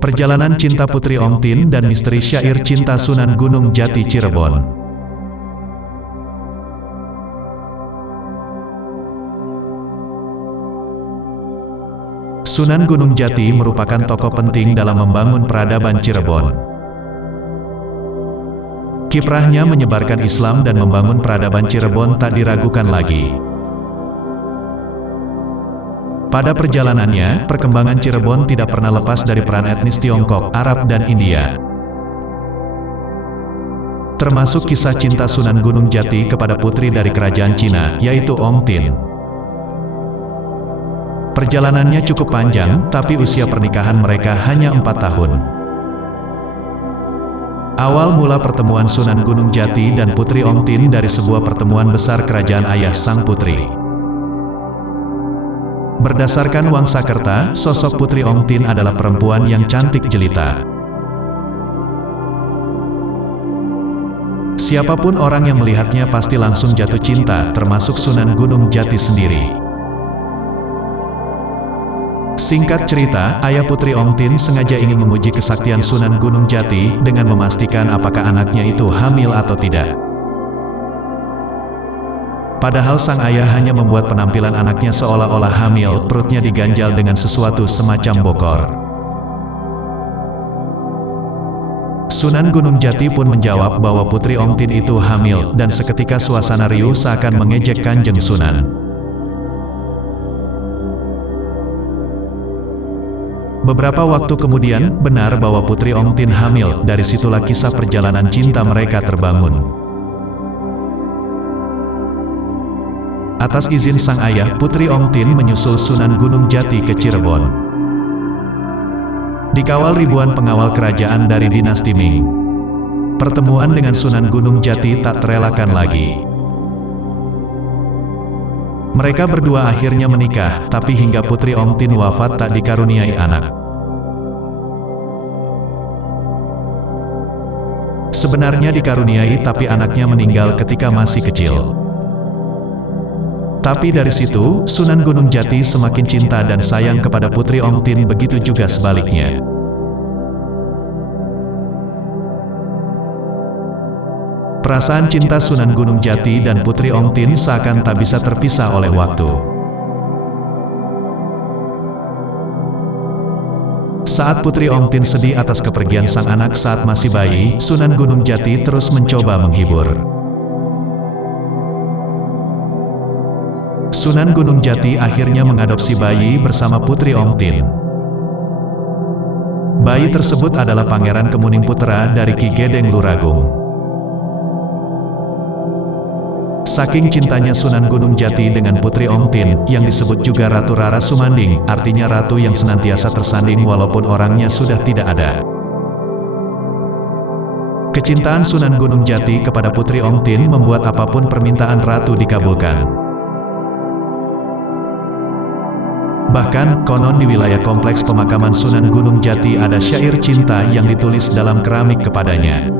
Perjalanan Cinta Putri Ong Tin dan Misteri Syair Cinta Sunan Gunung Jati Cirebon. Sunan Gunung Jati merupakan tokoh penting dalam membangun peradaban Cirebon. Kiprahnya menyebarkan Islam dan membangun peradaban Cirebon tak diragukan lagi. Pada perjalanannya, perkembangan Cirebon tidak pernah lepas dari peran etnis Tiongkok, Arab dan India. Termasuk kisah cinta Sunan Gunung Jati kepada putri dari kerajaan Cina, yaitu Ong Tin. Perjalanannya cukup panjang, tapi usia pernikahan mereka hanya 4 tahun. Awal mula pertemuan Sunan Gunung Jati dan Putri Ong Tin dari sebuah pertemuan besar kerajaan ayah sang putri. Berdasarkan Wangsakerta, sosok Putri Ong Tin adalah perempuan yang cantik jelita. Siapapun orang yang melihatnya pasti langsung jatuh cinta, termasuk Sunan Gunung Jati sendiri. Singkat cerita, ayah Putri Ong Tin sengaja ingin menguji kesaktian Sunan Gunung Jati dengan memastikan apakah anaknya itu hamil atau tidak. Padahal sang ayah hanya membuat penampilan anaknya seolah-olah hamil, perutnya diganjal dengan sesuatu semacam bokor. Sunan Gunung Jati pun menjawab bahwa Putri Ong Tin itu hamil, dan seketika suasana riuh seakan mengejek Kanjeng Sunan. Beberapa waktu kemudian, benar bahwa Putri Ong Tin hamil, dari situlah kisah perjalanan cinta mereka terbangun. Atas izin sang ayah, Putri Ong Tin menyusul Sunan Gunung Jati ke Cirebon. Dikawal ribuan pengawal kerajaan dari dinasti Ming. Pertemuan dengan Sunan Gunung Jati tak terelakkan lagi. Mereka berdua akhirnya menikah, tapi hingga Putri Ong Tin wafat tak dikaruniai anak. Sebenarnya dikaruniai, tapi anaknya meninggal ketika masih kecil. Tapi dari situ, Sunan Gunung Jati semakin cinta dan sayang kepada Putri Ong Tin, begitu juga sebaliknya. Perasaan cinta Sunan Gunung Jati dan Putri Ong Tin seakan tak bisa terpisah oleh waktu. Saat Putri Ong Tin sedih atas kepergian sang anak saat masih bayi, Sunan Gunung Jati terus mencoba menghibur. Sunan Gunung Jati akhirnya mengadopsi bayi bersama Putri Ong Tin. Bayi tersebut adalah Pangeran Kemuning Putra dari Ki Gedeng Luragung. Saking cintanya Sunan Gunung Jati dengan Putri Ong Tin, yang disebut juga Ratu Rara Sumanding, artinya ratu yang senantiasa tersanding walaupun orangnya sudah tidak ada. Kecintaan Sunan Gunung Jati kepada Putri Ong Tin membuat apapun permintaan ratu dikabulkan. Bahkan, konon di wilayah kompleks pemakaman Sunan Gunung Jati ada syair cinta yang ditulis dalam keramik kepadanya.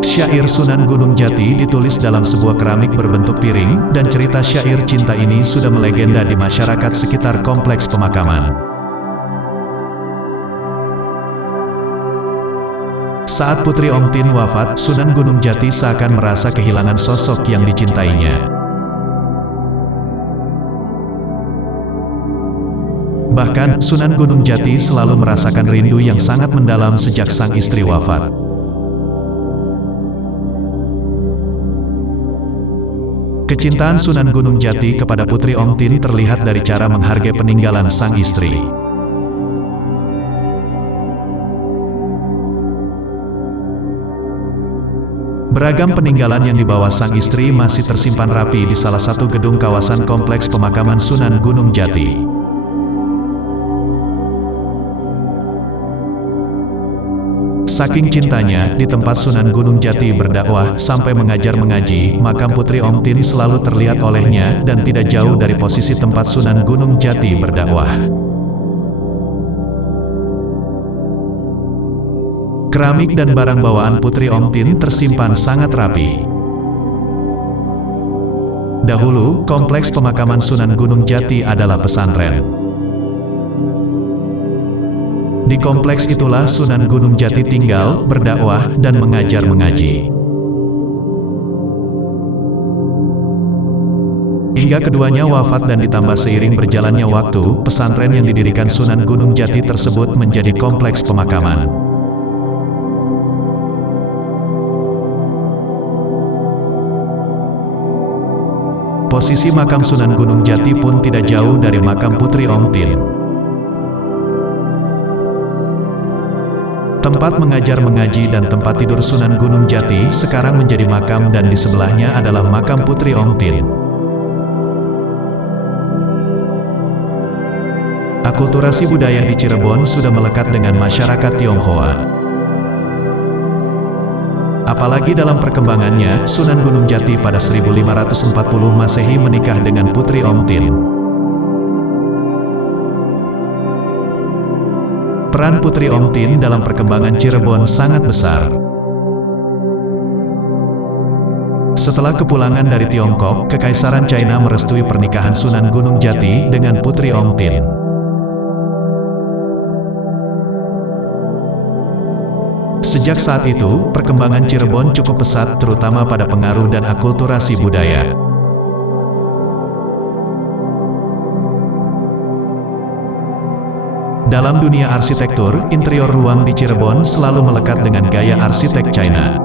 Syair Sunan Gunung Jati ditulis dalam sebuah keramik berbentuk piring, dan cerita syair cinta ini sudah melegenda di masyarakat sekitar kompleks pemakaman. Saat Putri Ong Tin wafat, Sunan Gunung Jati seakan merasa kehilangan sosok yang dicintainya. Bahkan, Sunan Gunung Jati selalu merasakan rindu yang sangat mendalam sejak sang istri wafat. Kecintaan Sunan Gunung Jati kepada Putri Ong Tin terlihat dari cara menghargai peninggalan sang istri. Beragam peninggalan yang dibawa sang istri masih tersimpan rapi di salah satu gedung kawasan kompleks pemakaman Sunan Gunung Jati. Saking cintanya, di tempat Sunan Gunung Jati berdakwah sampai mengajar mengaji, makam Putri Ong Tin selalu terlihat olehnya dan tidak jauh dari posisi tempat Sunan Gunung Jati berdakwah. Keramik dan barang bawaan Putri Ong Tin tersimpan sangat rapi. Dahulu, kompleks pemakaman Sunan Gunung Jati adalah pesantren. Di kompleks itulah Sunan Gunung Jati tinggal, berdakwah, dan mengajar mengaji. Hingga keduanya wafat dan ditambah seiring berjalannya waktu, pesantren yang didirikan Sunan Gunung Jati tersebut menjadi kompleks pemakaman. Posisi makam Sunan Gunung Jati pun tidak jauh dari makam Putri Ong Tin. Tempat mengajar mengaji dan tempat tidur Sunan Gunung Jati sekarang menjadi makam dan di sebelahnya adalah makam Putri Ong Tin. Akulturasi budaya di Cirebon sudah melekat dengan masyarakat Tionghoa. Apalagi dalam perkembangannya, Sunan Gunung Jati pada 1540 Masehi menikah dengan Putri Ong Tin. Peran Putri Ong Tin dalam perkembangan Cirebon sangat besar. Setelah kepulangan dari Tiongkok, Kekaisaran China merestui pernikahan Sunan Gunung Jati dengan Putri Ong Tin. Sejak saat itu, perkembangan Cirebon cukup pesat terutama pada pengaruh dan akulturasi budaya. Dalam dunia arsitektur, interior ruang di Cirebon selalu melekat dengan gaya arsitek China.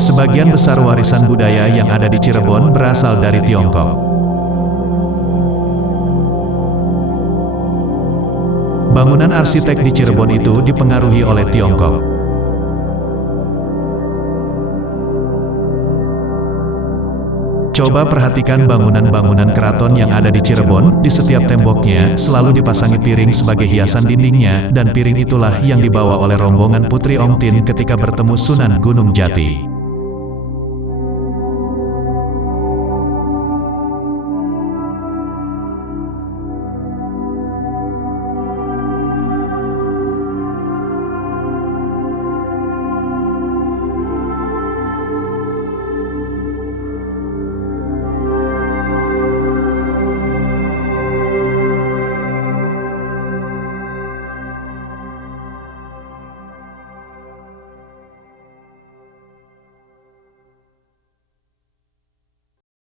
Sebagian besar warisan budaya yang ada di Cirebon berasal dari Tiongkok. Bangunan arsitek di Cirebon itu dipengaruhi oleh Tiongkok. Coba perhatikan bangunan-bangunan keraton yang ada di Cirebon, di setiap temboknya selalu dipasangi piring sebagai hiasan dindingnya, dan piring itulah yang dibawa oleh rombongan Putri Ong Tin ketika bertemu Sunan Gunung Jati.